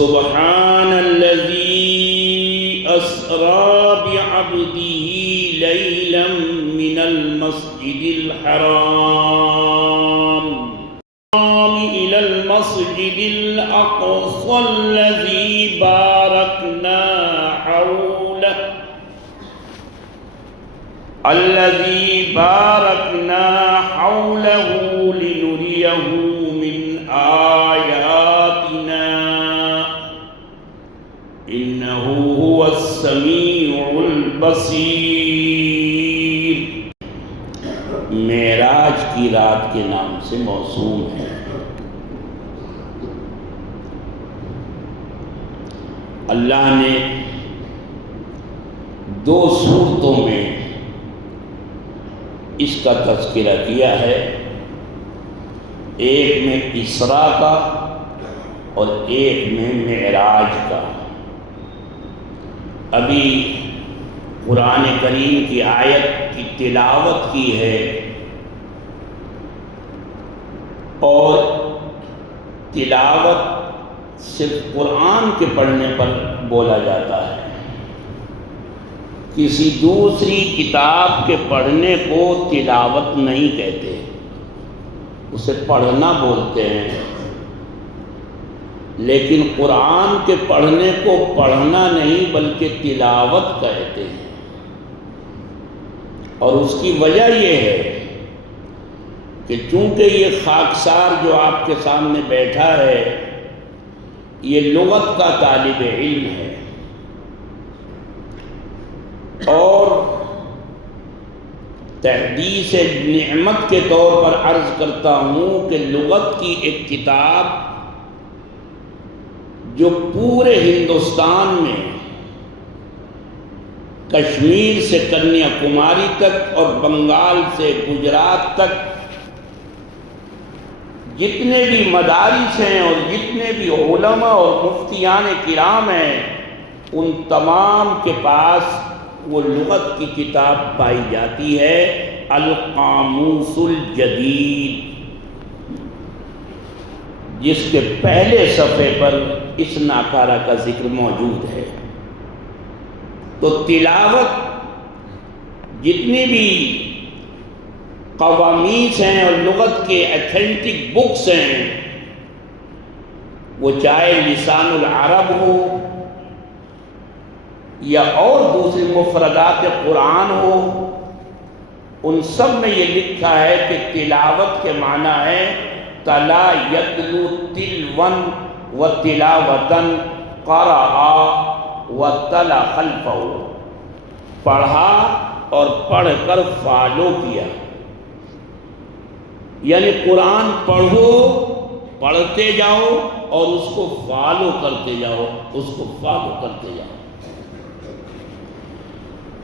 سبحان الذي أسرى بعبده ليلا من المسجد الحرام إلى المسجد الأقصى الذي باركنا حوله لنريه من آياتنا إنه هو السميع البصير۔ معراج کی رات کے نام سے موسوم ہے۔ اللہ نے دو صورتوں میں اس کا تذکرہ کیا ہے، ایک میں اسراء کا اور ایک میں معراج کا۔ ابھی قرآن کریم کی آیت کی تلاوت کی ہے اور تلاوت صرف قرآن کے پڑھنے پر بولا جاتا ہے، کسی دوسری کتاب کے پڑھنے کو تلاوت نہیں کہتے، اسے پڑھنا بولتے ہیں۔ لیکن قرآن کے پڑھنے کو پڑھنا نہیں بلکہ تلاوت کہتے ہیں، اور اس کی وجہ یہ ہے کہ چونکہ یہ خاکسار جو آپ کے سامنے بیٹھا ہے یہ لغت کا طالب علم ہے، اور تحدیث نعمت کے طور پر عرض کرتا ہوں کہ لغت کی ایک کتاب جو پورے ہندوستان میں کشمیر سے کنیا کماری تک اور بنگال سے گجرات تک جتنے بھی مدارس ہیں اور جتنے بھی علماء اور مفتیان کرام ہیں ان تمام کے پاس وہ لغت کی کتاب پائی جاتی ہے، القاموس الجدید، جس کے پہلے صفحے پر اس ناکارہ کا ذکر موجود ہے۔ تو تلاوت جتنی بھی قواميس ہیں اور لغت کے ایتھنٹک بکس ہیں، وہ چاہے لسان العرب ہو یا اور دوسری مفردات قرآن ہو، ان سب میں یہ لکھا ہے کہ تلاوت کے معنی ہے تلا یتلو تلون و تلاوتن قرأ و تلا خلفہ، پڑھا اور پڑھ کر فالو کیا، یعنی قرآن پڑھو، پڑھتے جاؤ اور اس کو فالو کرتے جاؤ، اس کو فالو کرتے جاؤ۔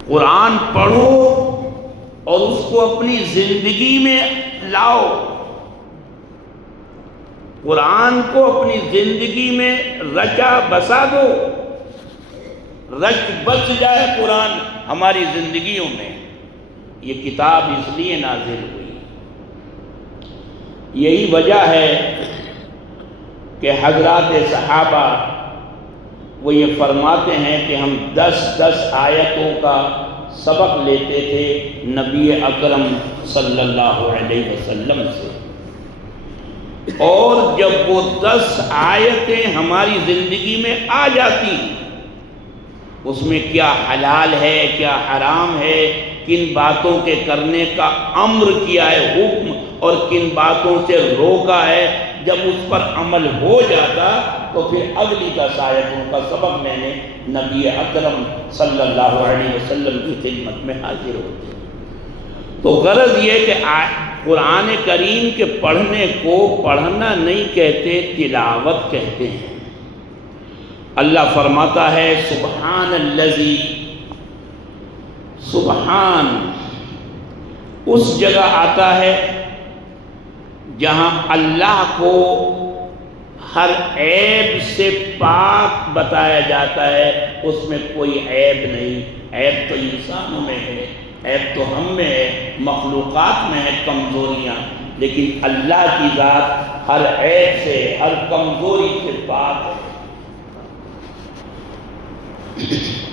قرآن پڑھو اور اس کو اپنی زندگی میں لاؤ، قرآن کو اپنی زندگی میں رچا بسا دو، رچ بس جائے قرآن ہماری زندگیوں میں۔ یہ کتاب اس لیے نازل ہوئی، یہی وجہ ہے کہ حضرات صحابہ وہ یہ فرماتے ہیں کہ ہم 10 آیتوں کا سبق لیتے تھے نبی اکرم صلی اللہ علیہ وسلم سے، اور جب وہ 10 آیتیں ہماری زندگی میں آ جاتی، اس میں کیا حلال ہے کیا حرام ہے، کن باتوں کے کرنے کا امر کیا ہے حکم اور کن باتوں سے روکا ہے، جب اس پر عمل ہو جاتا تو پھر اگلی 10 آیتوں کا سبق میں نے نبی اکرم صلی اللہ علیہ وسلم کی خدمت میں حاضر ہوتے۔ تو غرض یہ کہ قرآن کریم کے پڑھنے کو پڑھنا نہیں کہتے، تلاوت کہتے ہیں۔ اللہ فرماتا ہے سبحان الذی، سبحان اس جگہ آتا ہے جہاں اللہ کو ہر عیب سے پاک بتایا جاتا ہے، اس میں کوئی عیب نہیں۔ عیب تو انسانوں میں ہے، عیب تو ہم میں ہے، مخلوقات میں ہے کمزوریاں، لیکن اللہ کی ذات ہر عیب سے ہر کمزوری سے پاک ہے۔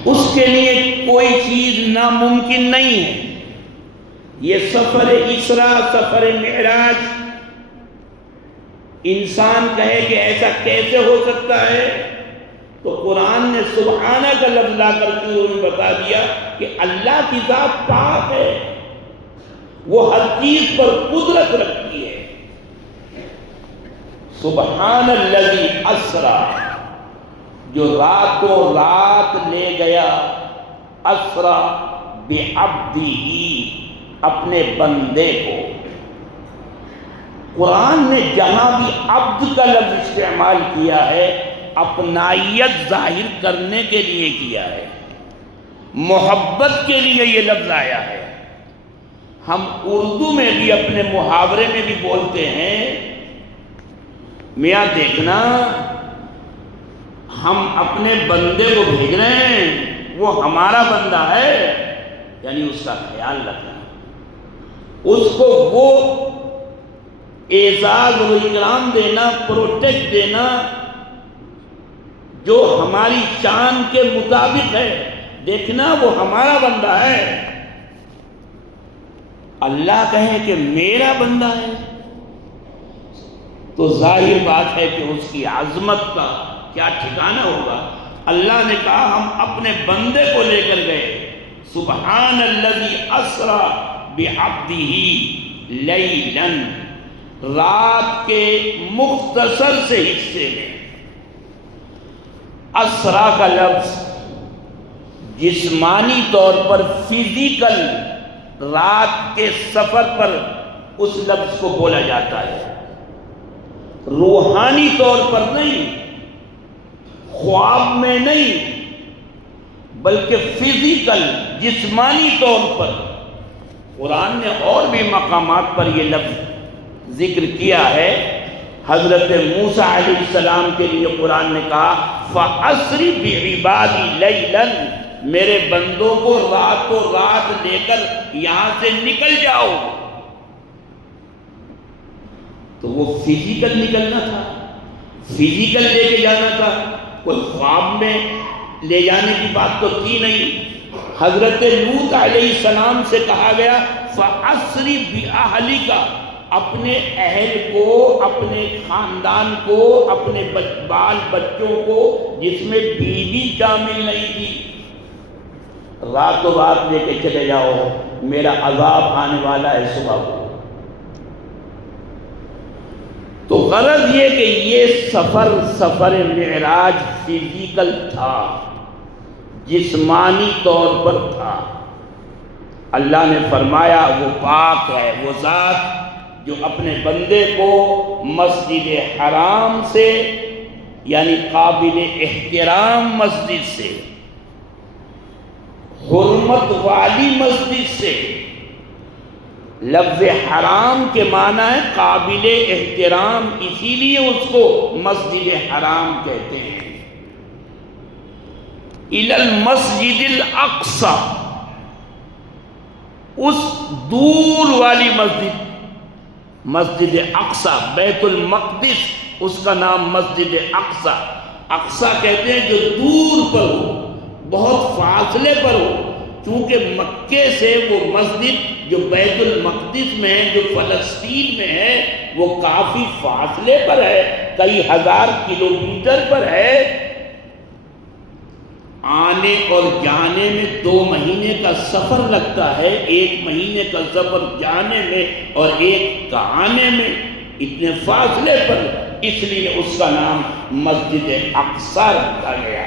اس کے لیے کوئی چیز ناممکن نہیں ہے۔ یہ سفر اسراء، سفر معراج، انسان کہے کہ ایسا کیسے ہو سکتا ہے، تو قرآن نے سبحانہ کا لفظ لا کر کے انہوں نے بتا دیا کہ اللہ کی ذات پاک ہے، وہ ہر چیز پر قدرت رکھتی ہے۔ سبحان الذی اسرا، جو راتوں رات لے گیا، اسرا بعبدہ، اپنے بندے کو۔ قرآن نے جہاں بھی عبد کا لفظ استعمال کیا ہے اپنائیت ظاہر کرنے کے لیے کیا ہے، محبت کے لیے یہ لفظ آیا ہے۔ ہم اردو میں بھی اپنے محاورے میں بھی بولتے ہیں، میاں دیکھنا ہم اپنے بندے کو بھیج رہے ہیں، وہ ہمارا بندہ ہے، یعنی اس کا خیال رکھنا، اس کو وہ اعزاز و اکرام دینا، پروٹیکٹ دینا جو ہماری شان کے مطابق ہے۔ دیکھنا وہ ہمارا بندہ ہے۔ اللہ کہے کہ میرا بندہ ہے تو ظاہر بات ہے کہ اس کی عظمت کا کیا ٹھکانہ ہوگا۔ اللہ نے کہا ہم اپنے بندے کو لے کر گئے، سبحان الذی اسرا بعبدہ لیلا، رات کے مختصر سے حصے میں۔ اسرا کا لفظ جسمانی طور پر فزیکل رات کے سفر پر اس لفظ کو بولا جاتا ہے، روحانی طور پر نہیں، خواب میں نہیں، بلکہ فزیکل جسمانی طور پر۔ قرآن نے اور بھی مقامات پر یہ لفظ ذکر کیا ہے۔ حضرت موسیٰ علیہ السلام کے لیے قرآن نے کہا فَأَسْرِ بِعِبَادِي لَيْلًا، میرے بندوں کو راتوں رات لے کر یہاں سے نکل جاؤ۔ تو وہ فزیکل نکلنا تھا، فزیکل لے کے جانا تھا، کوئی خواب میں لے جانے کی بات تو تھی نہیں۔ حضرت لوط علیہ السلام سے کہا گیا فَأَسْرِ بِأَهْلِكَ، اپنے اہل کو، اپنے خاندان کو، اپنے بال بچوں کو، جس میں بیوی شامل نہیں تھی، راتوں رات لے کے چلے جاؤ، میرا عذاب آنے والا ہے صبح کو۔ تو غرض یہ کہ یہ سفر معراج فزیکل تھا، جسمانی طور پر تھا۔ اللہ نے فرمایا وہ پاک ہے، وہ ذات جو اپنے بندے کو مسجد حرام سے، یعنی قابل احترام مسجد سے، حرمت والی مسجد سے، لفظ حرام کے معنی ہے قابل احترام، اسی لیے اس کو مسجد حرام کہتے ہیں، الی المسجد الاقصی، اس دور والی مسجد اقصی، بیت المقدس اس کا نام مسجد اقصی۔ اقصی کہتے ہیں جو دور پر ہو، بہت فاصلے پر ہو، چونکہ مکے سے وہ مسجد جو بیت المقدس میں ہے، جو فلسطین میں ہے، وہ کافی فاصلے پر ہے، کئی ہزار کلومیٹر پر ہے۔ آنے اور جانے میں 2 مہینے کا سفر لگتا ہے، 1 مہینے کا سفر جانے میں اور 1 کا آنے میں، اتنے فاصلے پر، اس لیے اس کا نام مسجد اقصی رکھا گیا۔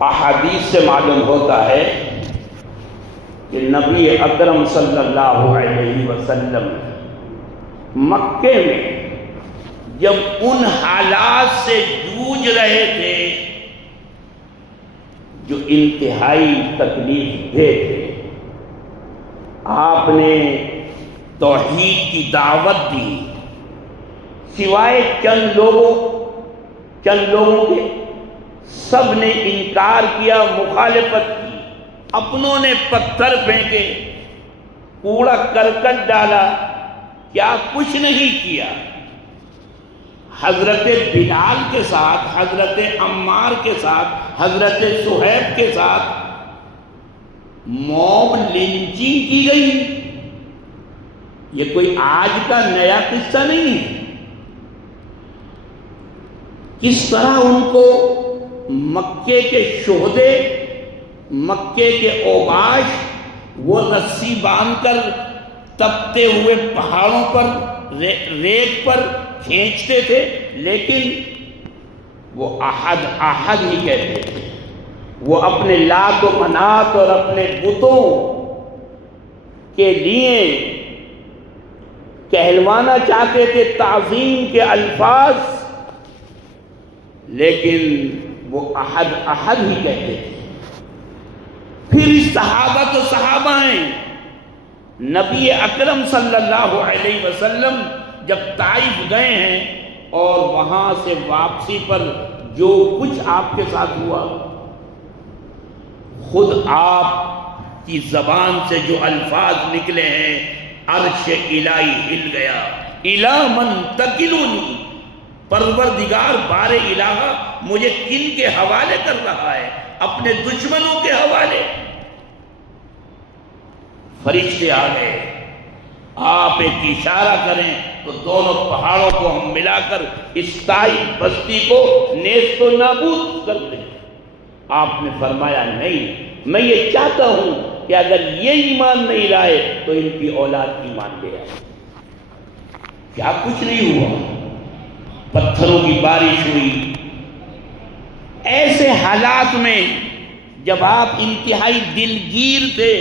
احادیث سے معلوم ہوتا ہے کہ نبی اکرم صلی اللہ علیہ وسلم مکے میں جب ان حالات سے جوجھ رہے تھے جو انتہائی تکلیف دہ تھے، آپ نے توحید کی دعوت دی، سوائے چند لوگوں کے سب نے انکار کیا، مخالفت کی، اپنوں نے پتھر پھینکے، کوڑا کرکٹ ڈالا، کیا کچھ نہیں کیا۔ حضرت بلال کے ساتھ، حضرت عمار کے ساتھ، حضرت صہیب کے ساتھ موب لنچنگ کی گئی. یہ کوئی آج کا نیا قصہ نہیں ہے. کس طرح ان کو مکے کے شہدے، مکے کے اوباش وہ رسی باندھ کر تپتے ہوئے پہاڑوں پر، ریت پر کھینچتے تھے، لیکن وہ احد احد ہی کہتے تھے. وہ اپنے لات و منات اور اپنے بتوں کے لیے کہلوانا چاہتے تھے تعظیم کے الفاظ، لیکن وہ احد احد ہی کہتے تھے. پھر صحابہ تو صحابہ ہیں. نبی اکرم صلی اللہ علیہ وسلم جب طائف گئے ہیں اور وہاں سے واپسی پر جو کچھ آپ کے ساتھ ہوا، خود آپ کی زبان سے جو الفاظ نکلے ہیں، عرش الہی ہل گیا. الہ من تکلونی، پروردگار بار الہ مجھے کن کے حوالے کر رہا ہے؟ اپنے دشمنوں کے حوالے. فرشتے آ گئے. آپ ایک اشارہ کریں تو دونوں پہاڑوں کو ہم ملا کر اس طائف بستی کو نیست و نابود کر دیں. آپ نے فرمایا نہیں، میں یہ چاہتا ہوں کہ اگر یہ ایمان نہیں لائے تو ان کی اولاد ایمان لے آئے. کیا کچھ نہیں ہوا. پتھروں کی بارش ہوئی. ایسے حالات میں جب آپ انتہائی دلگیر تھے،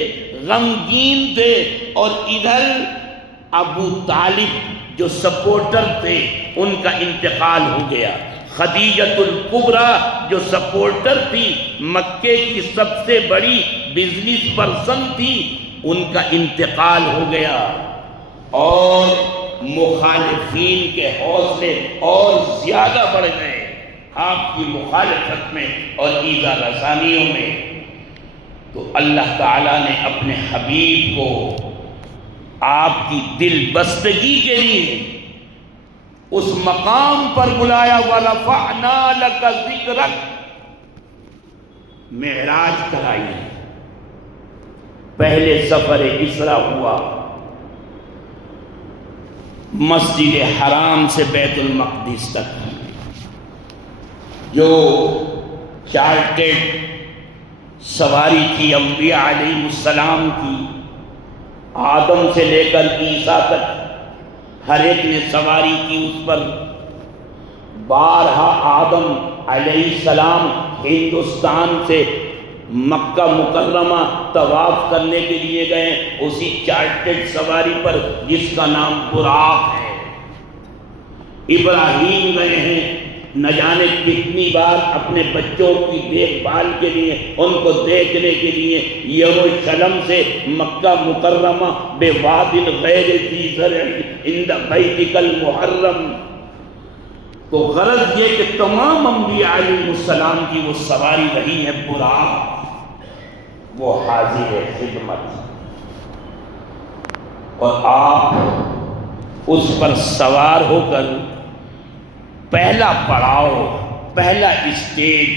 غمگین تھے، اور ادھر ابو طالب جو سپورٹر تھے ان کا انتقال ہو گیا. خدیجۃ الکبریٰ جو سپورٹر تھی، مکے کی سب سے بڑی بزنس پرسن تھی، ان کا انتقال ہو گیا. اور مخالفین کے حوصلے اور زیادہ بڑھ گئے آپ کی مخالفت میں اور ایذا رسانیوں میں. تو اللہ تعالیٰ نے اپنے حبیب کو آپ کی دل بستگی کے لیے اس مقام پر بلایا. وَرَفَعْنَا لَكَ ذِكْرَكَ، معراج کرائی. پہلے سفر اسرا ہوا مسجد حرام سے بیت المقدس تک، جو چارٹرڈ سواری تھی انبیاء علیہ السلام کی، آدم سے لے کر عیسیٰ تک ہر ایک نے سواری کی اس پر. بارہا آدم علیہ السلام ہندوستان سے مکہ مکرمہ طواف کرنے کے لیے گئے اسی چارٹرڈ سواری پر جس کا نام براق ہے. ابراہیم گئے ہیں نہ جانے کتنی بار اپنے بچوں کی دیکھ بھال کے لیے، ان کو دیکھنے کے لیے یروشلم سے مکہ مکرمہ بواد غیر ذی زرع عند بیتک المحرم. تو غرض یہ کہ تمام انبیاء علیہ السلام کی وہ سواری رہی ہے براق، وہ حاضر خدمت. اور آپ اس پر سوار ہو کر پہلا پڑاؤ، پہلا اسٹیج،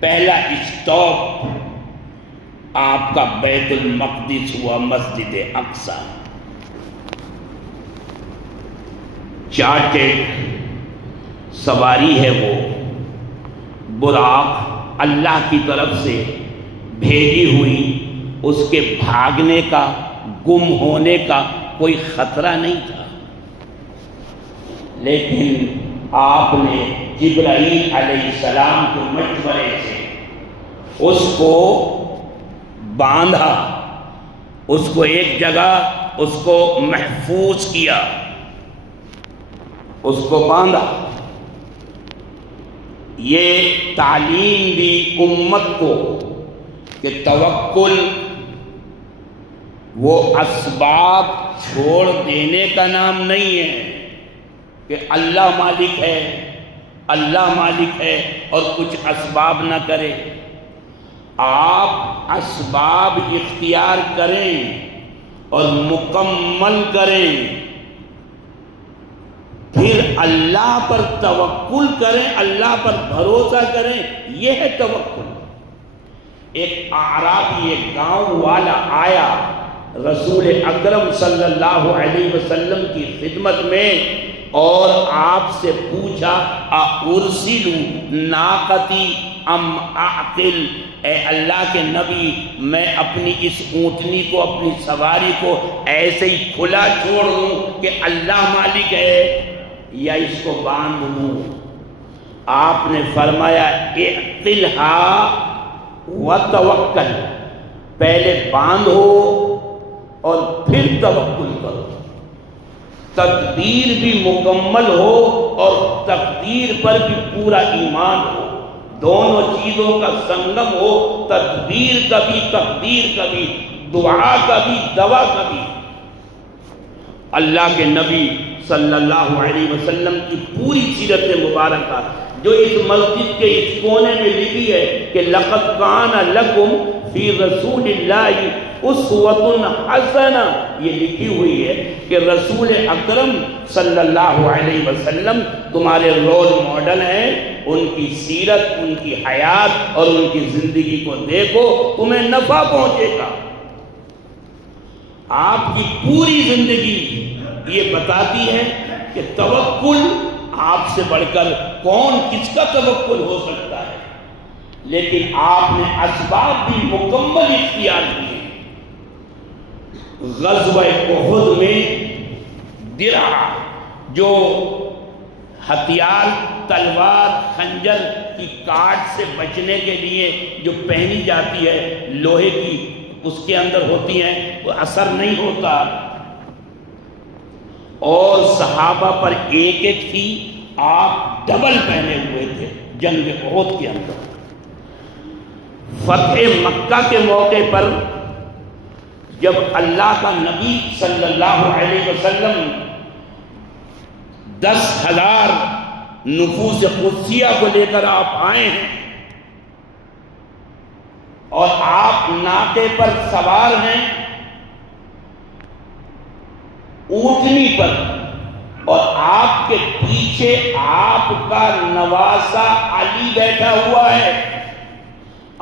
پہلا اسٹاپ آپ کا بیت المقدس ہوا، مسجد اقصی. چارٹرڈ سواری ہے وہ براق، اللہ کی طرف سے بھیجی ہوئی. اس کے بھاگنے کا، گم ہونے کا کوئی خطرہ نہیں تھا، لیکن آپ نے جبرائیل علیہ السلام کے مشورے سے اس کو باندھا، اس کو ایک جگہ اس کو محفوظ کیا، اس کو باندھا. یہ تعلیم دی امت کو کہ توکل وہ اسباب چھوڑ دینے کا نام نہیں ہے کہ اللہ مالک ہے، اللہ مالک ہے اور کچھ اسباب نہ کرے. آپ اسباب اختیار کریں اور مکمل کریں. پھر اللہ پر توکل کریں، اللہ پر بھروسہ کریں، یہ ہے توکل۔ ایک اعرابی، ایک گاؤں والا آیا رسول اکرم صلی اللہ علیہ وسلم کی خدمت میں اور آپ سے پوچھا اَأُرْسِلُ نَاقَتِي ام اعقل، اے اللہ کے نبی میں اپنی اس اونٹنی کو، اپنی سواری کو ایسے ہی کھلا چھوڑ دوں کہ اللہ مالک ہے، یا اس کو باندھ دوں؟ آپ نے فرمایا اعقلها وتوکل، پہلے باندھو اور پھر توکل کرو، تدبیر بھی مکمل ہو اور تقدیر پر بھی پورا ایمان ہو، دونوں چیزوں کا سنگم ہو، تدبیر کا بھی، تقدیر کا بھی، دعا کا بھی، دوا کا بھی۔ اللہ کے نبی صلی اللہ علیہ وسلم کی پوری سیرت مبارکہ جو اس مسجد کے اس کونے میں لکھی ہے کہ لَقَدْ كَانَ لَكُمْ فِي رَسُولِ اللَّهِ أُسْوَةٌ حَسَنَةٌ، یہ لکھی ہوئی ہے کہ رسول اکرم صلی اللہ علیہ وسلم تمہارے رول ماڈل ہیں، ان کی سیرت، ان کی حیات اور ان کی زندگی کو دیکھو، تمہیں نفع پہنچے گا۔ آپ کی پوری زندگی یہ بتاتی ہے کہ توکل آپ سے بڑھ کر کون کس کا توکل ہو سکتا ہے، لیکن آپ نے اسباب بھی مکمل اختیار کیے۔ غزوہ احد میں درع، جو ہتھیار، تلوار، خنجر کی کاٹ سے بچنے کے لیے جو پہنی جاتی ہے، لوہے کی اس کے اندر ہوتی ہیں، وہ اثر نہیں ہوتا، اور صحابہ پر ایک ایک تھی، آپ ڈبل پہنے ہوئے تھے جنگ احد کے اندر۔ فتح مکہ کے موقع پر جب اللہ کا نبی صلی اللہ علیہ وسلم 10,000 نفوس قدسیہ کو لے کر آپ آئے ہیں اور آپ ناقے پر سوار ہیں، اونٹنی پر، اور آپ کے پیچھے آپ کا نواسا علی بیٹھا ہوا ہے،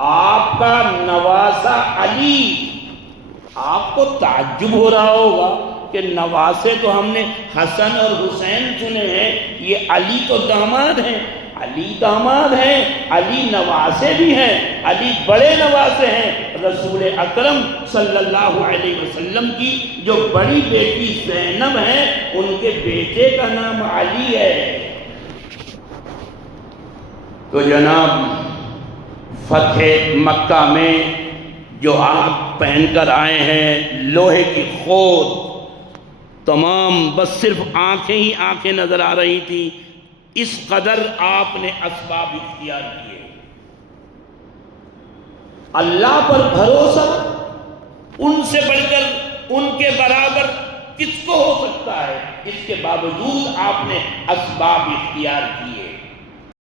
آپ کا نواسا علی۔ آپ کو تعجب ہو رہا ہوگا کہ نواسے تو ہم نے حسن اور حسین سنے ہیں، یہ علی تو داماد ہیں۔ علی داماد ہیں، علی نواسے بھی ہیں، علی بڑے نواسے ہیں۔ رسول اکرم صلی اللہ علیہ وسلم کی جو بڑی بیٹی زینب ہے، ان کے بیٹے کا نام علی ہے۔ تو جناب فتح مکہ میں جو آپ پہن کر آئے ہیں، لوہے کی خود، تمام بس صرف آنکھیں ہی آنکھیں نظر آ رہی تھی، اس قدر آپ نے اسباب اختیار کیے۔ اللہ پر بھروسہ ان سے بڑھ کر، ان کے برابر کس کو ہو سکتا ہے؟ اس کے باوجود آپ نے اسباب اختیار کیے۔